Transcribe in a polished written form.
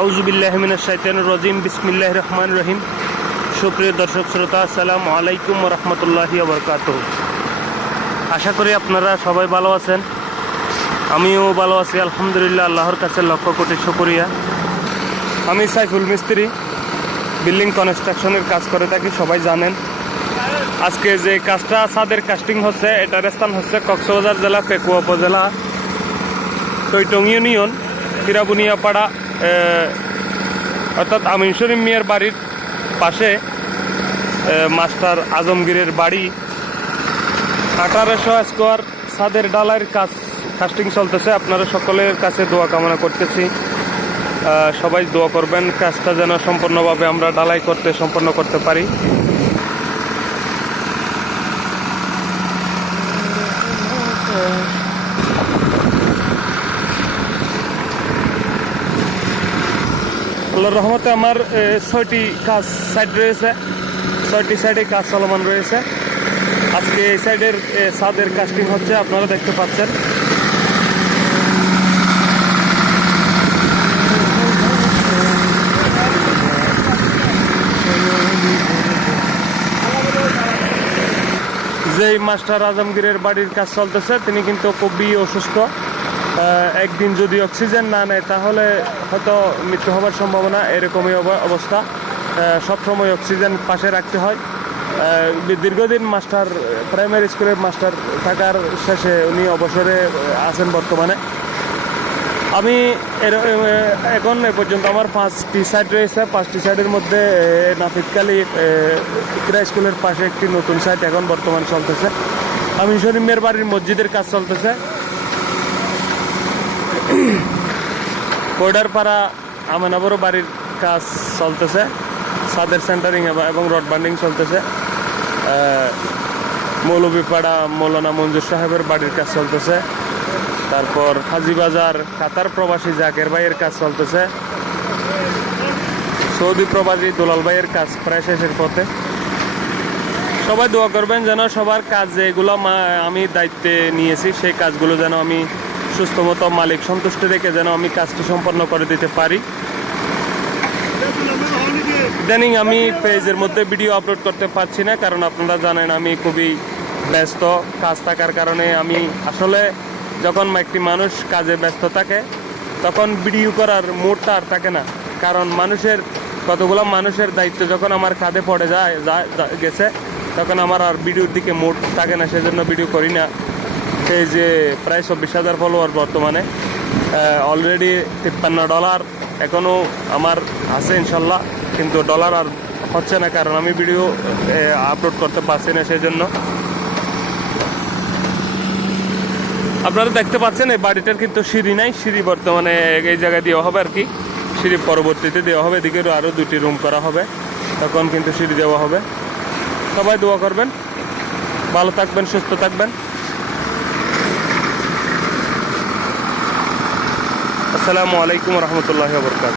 আউযুবিল্লাহি মিনাশ শাইতানির রাজিম বিসমিল্লাহির রহমানির রহিম। সুপ্রিয় দর্শক শ্রোতা, আসসালামু আলাইকুম ওয়া রাহমাতুল্লাহি ওয়া বারাকাতুহু। আশা করি আপনারা সবাই ভালো আছেন, আমিও ভালো আছি আলহামদুলিল্লাহ। আল্লাহর কাছে লক্ষ কোটি শুকরিয়া। আমি সাইফুল মিস্ত্রি, বিল্ডিং কনস্ট্রাকশনের কাজ করে থাকি, সবাই জানেন। আজকে যে কাজটা ছাদের কাস্টিং হচ্ছে, এটার স্থান হচ্ছে কক্সবাজার জেলা পেকুয়া উপজেলা টৈটং ইউনিয়ন হিরাবুনিয়াপাড়া, অর্থাৎ আমিন শরীফ মিয়ার বাড়ির পাশে মাস্টার আজমগীরের বাড়ি। 1800 স্কোয়ার ছাদের ডালাইয়ের কাজ কাস্টিং চলতেছে। আপনারা সকলের কাছে দোয়া কামনা করতেছি, সবাই দোয়া করবেন কাজটা যেন সম্পূর্ণভাবে আমরা ডালাই সম্পন্ন করতে পারি। আল্লাহর রহমতে আমার 6টি কাজ সাইড রয়েছে, 6টি সাইডে কাজ চলমান রয়েছে। আজকে এই সাইডের ছাদের কাস্টিং হচ্ছে, আপনারা দেখতে পাচ্ছেন। যেই মাস্টার আজমগীরের বাড়ির কাজ চলতেছে, তিনি কিন্তু খুবই অসুস্থ। একদিন যদি অক্সিজেন না নেয় তাহলে হয়তো মৃত্যু হওয়ার সম্ভাবনা, এরকমই অবস্থা। সবসময় অক্সিজেন পাশে রাখতে হয়। দীর্ঘদিন মাস্টার, প্রাইমারি স্কুলের মাস্টার থাকার শেষে উনি অবসরে আছেন বর্তমানে। আমি এখন এ পর্যন্ত আমার 5টি সাইড রয়েছে। 5টি সাইডের মধ্যে নাফিদকালী ইকরা স্কুলের পাশে একটি নতুন সাইট এখন বর্তমানে চলতেছে। আমিন শরীফ মিয়ার বাড়ির মসজিদের কাজ চলতেছে। কৈডারপাড়া আমেনাবর বাড়ির কাজ চলতেছে, ছাদের সেন্টারিং এবং রড বান্ডিং চলতেছে। মৌলভীপাড়া মৌলানা মঞ্জুর সাহেবের বাড়ির কাজ চলতেছে। তারপর হাজিবাজার কাতার প্রবাসী জাকের ভাইয়ের কাজ চলতেছে। সৌদি প্রবাসী দুলাল ভাইয়ের কাজ প্রায় শেষের পথে। সবাই দোয়া করবেন যেন সবার কাজ যেগুলো আমি দায়িত্বে নিয়েছি, সেই কাজগুলো যেন আমি সুস্থ মতো মালিক সন্তুষ্ট রেখে যেন আমি কাজটি সম্পন্ন করে দিতে পারি। ইদানিং আমি পেজের মধ্যে ভিডিও আপলোড করতে পারছি না, কারণ আপনারা জানেন আমি খুবই ব্যস্ত। কাজ থাকার কারণে আমি আসলে যখন একটি মানুষ কাজে ব্যস্ত থাকে তখন ভিডিও করার মুডটা আর থাকে না, কারণ কতগুলো মানুষের দায়িত্ব যখন আমার কাঁধে পড়ে গেছে তখন আমার আর ভিডিওর দিকে মুড থাকে না, সেজন্য ভিডিও করি না। এই যে প্রায় 24,000 ফলোয়ার বর্তমানে, অলরেডি $53 এখনও আমার আছে ইনশাল্লাহ, কিন্তু ডলার আর হচ্ছে না, কারণ আমি ভিডিও আপলোড করতে পারছি না। সেজন্য আপনারা দেখতে পাচ্ছেন এই বাড়িটার কিন্তু সিঁড়ি নাই। সিঁড়ি বর্তমানে এই জায়গায় দেওয়া হবে আর কি, সিঁড়ি পরবর্তীতে দেওয়া হবে। এদিকে আরও 2টি রুম করা হবে, তখন কিন্তু সিঁড়ি দেওয়া হবে। সবাই দোয়া করবেন, ভালো থাকবেন, সুস্থ থাকবেন। আসসালামু আলাইকুম ওয়া রাহমাতুল্লাহি ওয়া বারাকাতুহু।